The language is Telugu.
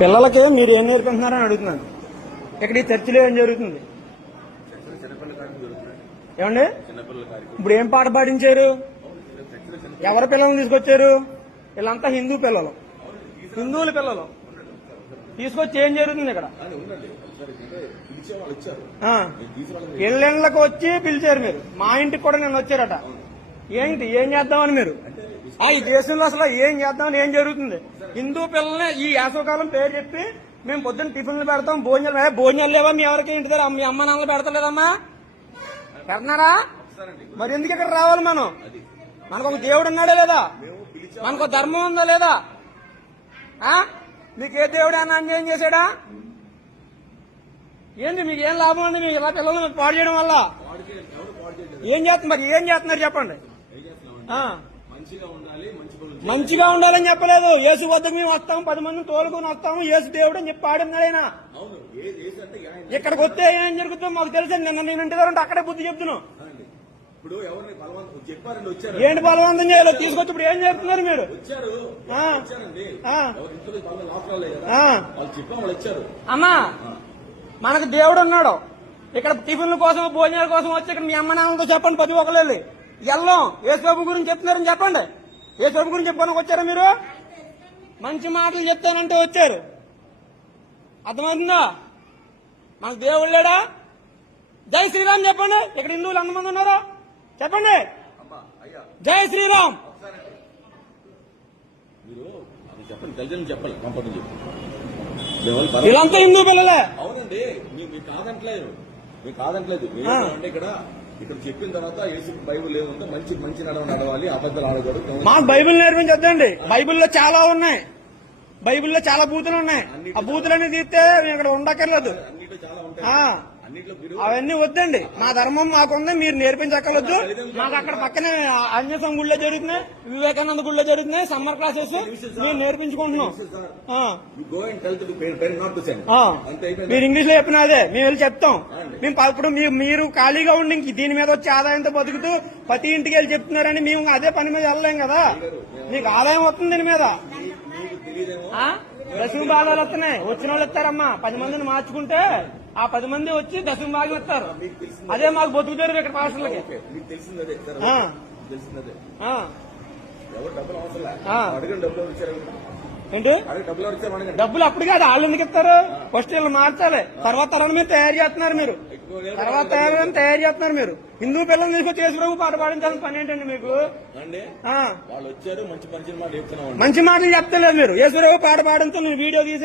పిల్లలకి మీరు ఏం నేర్పిస్తున్నారని అడుగుతున్నాను. ఇక్కడ ఈ చర్చిలో ఏం జరుగుతుంది ఏమండి? ఇప్పుడు ఏం పాట పాటించారు? ఎవరి పిల్లల్ని తీసుకొచ్చారు? వీళ్ళంతా హిందూ పిల్లలు, హిందువుల పిల్లలు తీసుకొచ్చి ఏం జరుగుతుంది ఇక్కడ? ఇళ్ళకి వచ్చి పిలిచారు మీరు. మా ఇంటికి కూడా నేను వచ్చారట. ఏంటి ఏం చేద్దామని మీరు? ఈ దేశంలో అసలు ఏం చేద్దామని ఏం జరుగుతుంది? హిందూ పిల్లల్ని ఈ వేసవకాలం పేరు చెప్పి మేము పొద్దున్న టిఫిన్లు పెడతాం, భోజనాలు లేవా మీ ఎవరికి? ఇంటి దగ్గర మీ అమ్మ నాన్నలు పెడతలేదమ్మా? పెడుతున్నారా? మరి ఎందుకు ఇక్కడ రావాలి మనం? మనకు ఒక దేవుడు ఉన్నాడా లేదా? మనకు ధర్మం ఉందా లేదా? మీకు ఏ దేవుడు అన్న అన్యాయం చేశాడా? ఏంది మీకు ఏం లాభం అండి? మీకు ఇలా పిల్లల్ని పాడు చేయడం వల్ల ఏం చేస్తున్నారు? మరి ఏం చేస్తున్నారు చెప్పండి? మంచిగా ఉండాలని చెప్పలేదు. యేసు వద్దకు మేము వస్తాం, 10 మందిని తోలుకొని వస్తాము, యేసు దేవుడు అని చెప్పి పాడున్నాడు ఆయన. ఇక్కడికి వస్తే ఏం జరుగుతుందో మాకు తెలుసండి. నిన్న నేను ఇంటి దగ్గర అక్కడే బుద్ధి చెప్తున్నాను. ఏంటి బలవంతం చేయాలో తీసుకొచ్చి ఇప్పుడు ఏం చేస్తున్నారు మీరు? అమ్మా, మనకు దేవుడు ఉన్నాడు. ఇక్కడ టిఫిన్ల కోసం భోజనాల కోసం వచ్చి ఇక్కడ మీ అమ్మ నాన్నలతో చెప్పండి, ప్రతి ఒక్కరు వెళ్ళం యేసుబాబు గురించి చెప్తున్నారని చెప్పండి. యేసుబాబు గురించి చెప్పడానికి వచ్చారా మీరు? మంచి మాటలు చెప్తానంటే వచ్చారు. అర్థమవుతుందా? మనకు దేవుడు లేడా? జై శ్రీరామ్ చెప్పండి. ఇక్కడ హిందువులు ఎంతమంది ఉన్నారో చెప్పండి. జై శ్రీరామ్ వీళ్ళంతా హిందూ పిల్లలే. అవునండి, మీకు కాదంటలేదు. ఇక్కడ చెప్పిన తర్వాత యేసు బైబుల్ ఏదంటే మంచి నడవాలి, అబద్ధాలు ఆడకూడదు. మాకు బైబిల్ నేర్పించొద్దండి. బైబిల్లో చాలా ఉన్నాయి, బైబిల్లో చాలా బూతులు ఉన్నాయి. ఆ బూతులన్నీ తీస్తే ఇక్కడ ఉండక్కర్లేదు. అవన్నీ వద్దండి. మా ధర్మం మాకుంది, మీరు నేర్పించక్కర్లేదు. మాకు అక్కడ పక్కనే అన్యసం గుళ్ళో జరుగుతున్నాయి, వివేకానంద గుళ్ళో జరుగుతున్నాయి సమ్మర్ క్లాసెస్. మీరు నేర్పించుకుంటున్నాం. మీరు ఇంగ్లీష్ లో చెప్పిన అదే మేము వెళ్ళి చెప్తాం. మేము ఇప్పుడు మీరు ఖాళీగా ఉండి ఇంక దీని మీద వచ్చి ఆదాయంతో బతుకుతూ ప్రతి ఇంటికి వెళ్ళి చెప్తున్నారని మేము అదే పని మీద వెళ్ళలేం కదా. మీకు ఆదాయం వస్తుంది దీని మీద. దశమ భాగాలు వస్తున్నాయి, వచ్చిన వాళ్ళు ఇస్తారమ్మా. 10 మందిని మార్చుకుంటే ఆ 10 మంది వచ్చి దశమ భాగం ఇస్తారు. అదే మాకు బతుకుతారు ఇక్కడ పాస్టర్లకి. ఏంటి డబ్బులు అప్పుడు కాదు, వాళ్ళు ఎందుకు ఇస్తారు? ఫస్ట్ వీళ్ళు మార్చాలి, తర్వాత తరం మీద తయారు చేస్తున్నారు మీరు. మీరు హిందూ పిల్లల్ని తీసుకొచ్చి యేసు ప్రభు పాట పాడించాల్సిన పని ఏంటండి మీకు? మంచి మాటలు చెప్తలేదు మీరు. యేసు ప్రభు పాట పాడంతో నేను వీడియో తీసి